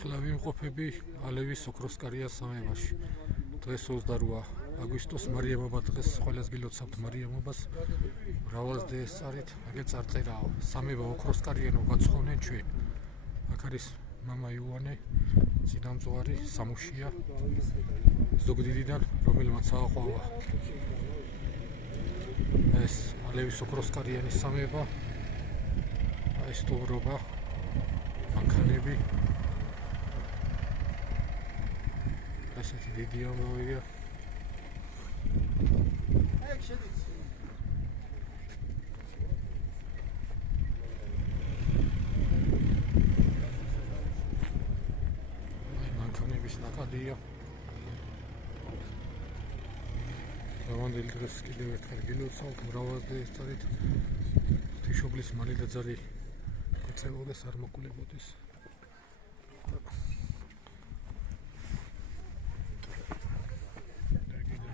ახლა ვიმყოფები ალევის ოქროსკარიას სამებაში. დღეს 28 აგვისტოს მარიამობა დღეს ყველას გილოცავთ მარიამობას. მრავალს დღეს წარით, აგერ წარწერაო. სამება ოქროსკარიანო გაცხონენ ჩვენ. აქ არის მამა იოანე, წინამძღვარი სამუშია ზუგდიდიდან, რომელმაც ააყვავა ეს ალევის ოქროსკარიანის სამება, ეს ტოვრობა, მანქანები. ესეთი დიდი ამბავია. მანქანების ნაკადია. დღეს კიდევ ერთხელ გილოცავთ, მრავალს დღეს წარით ღვთისმშობლის მალიდაძარი გეწეულდეს, არ მოკულებოდეს.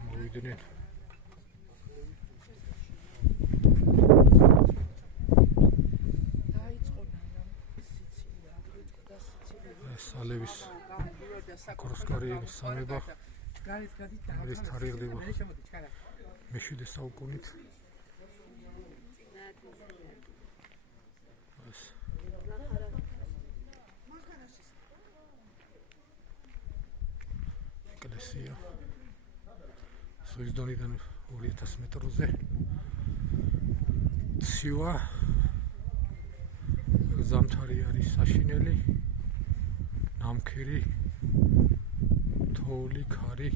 მოვიდნენ. ეს ალევის ოქროსკარიანის სამება არის თარიღდება მე-7 საუკუნით. ეკლესია ზღვის დონიდან 2000 მეტრზე. ცივა ზამთარი არის საშინელი, ნამქერი, თოვლი, ქარი.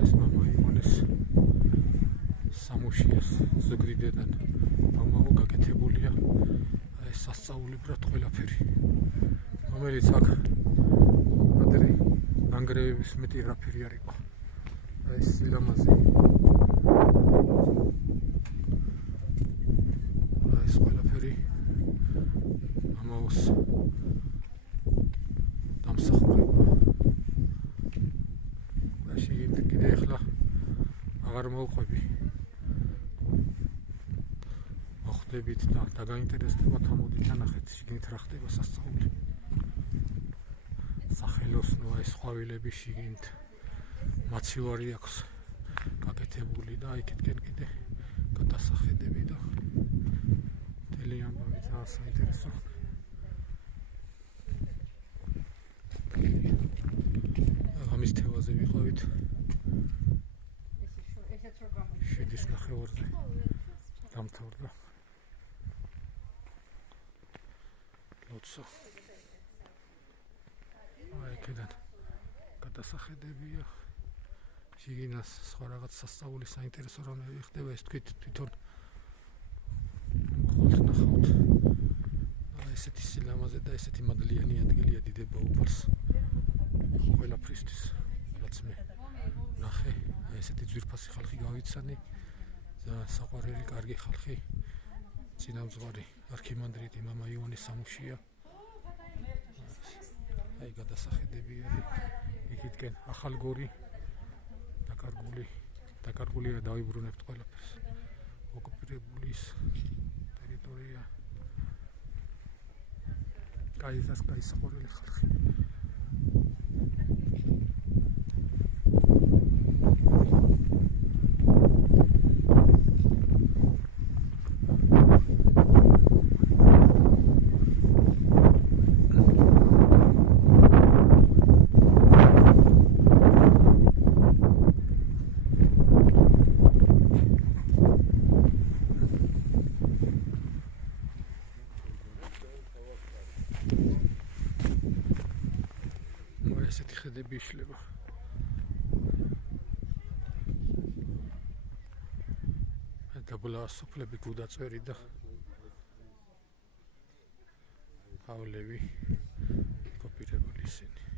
ეს მამა იოანეს სამუშიას ზუგდიდიდან მამაო გაკეთებულია. ეს სასწაულებრივად ყველაფერი, რომელიც აქ ადრე ნანგრევების მეტი რაფერი არ იყო. ეს სილამაზე. ეს ყველაფერი მამაოს დამსახურება. შიგნით კიდე ახლა აღარ მოვყვები. მოხდებით და დაგაინტერესდებათ, ამოდით ნახეთ შიგნით რა ხდება სასწაული. სახელოსნოა ეს ყვავილები შიგნით. მაცივარი აქვს გაკეთებული და იქითკენ კიდე გადასახედები და მთელი ამბავი ძალიან საინტერესო. ამის თევაზე ვიყავით 7:30-ზე დამთავრდა ლოცვა. აქედან გადასახედებია. შიგნას სხვა რაღაც სასწაული საინტერესო რამე ხდება, ეს თქვით თვითონ მოხვალთ ნახავთ. ესეთი სილამაზე და ესეთი მადლიანი ადგილია დიდება უფალს ყველაფრისთვის, რაც მე ნახე. ესეთი ძვირფასი ხალხი გავიცანი, საყვარელი კარგი ხალხი, წინამძღვარი არქიმანდრიტი მამა იოანეს სამუშია. აი გადასახედები არის იქითკენ ახალგორი დაკარგულია, დავიბრუნებთ ყველაფერს. ოკუპირებული ის ტერიტორია. კაიზას საყვარელი ხალხი. ესეთი ხედები იშლება. დაბლა სოფლები გუდაწვერი და პავლევი ოკუპირებული ისინი.